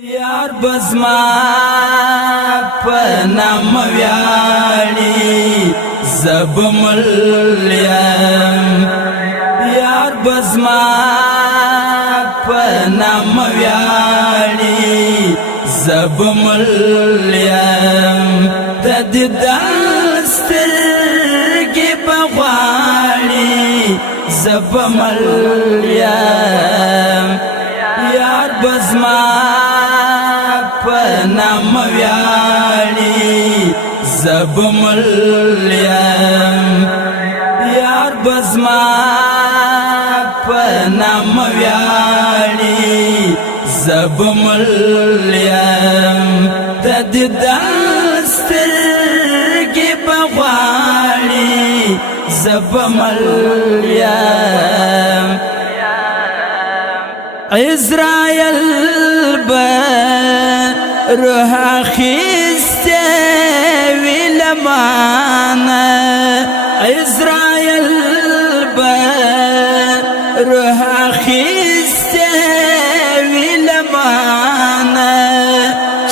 یار بزما پنام ویاړي زب ملیم یار بزما پنام ویاړي زب ملیم د دسترګې بغواړي زب ملیم یار بزما پنام ویاړي زب ملیم یار بزما پنام ویاړي زب ملیم د دسترګې بغواړي زب ملیم عزرائیل روح خسته ویلمانا عزرائیل روح خسته ویلمانا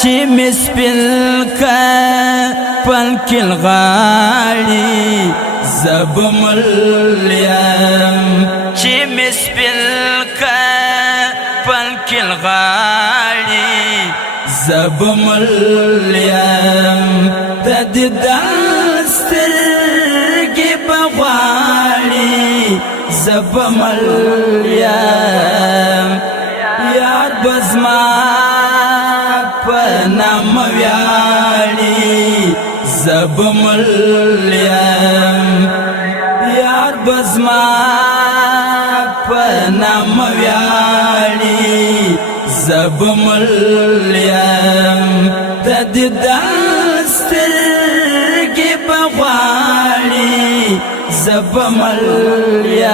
چی مسپل کا پلکل غاړي زب ملیم چی مسپل کا پلکل غاړي زب ملیم د دسترګې بغواړي زب ملیم یار بزما پنام ویاړي زب ملیم یار بزما پنام ویاړي زب ملیم د دسترګې بغواړي زب ملیم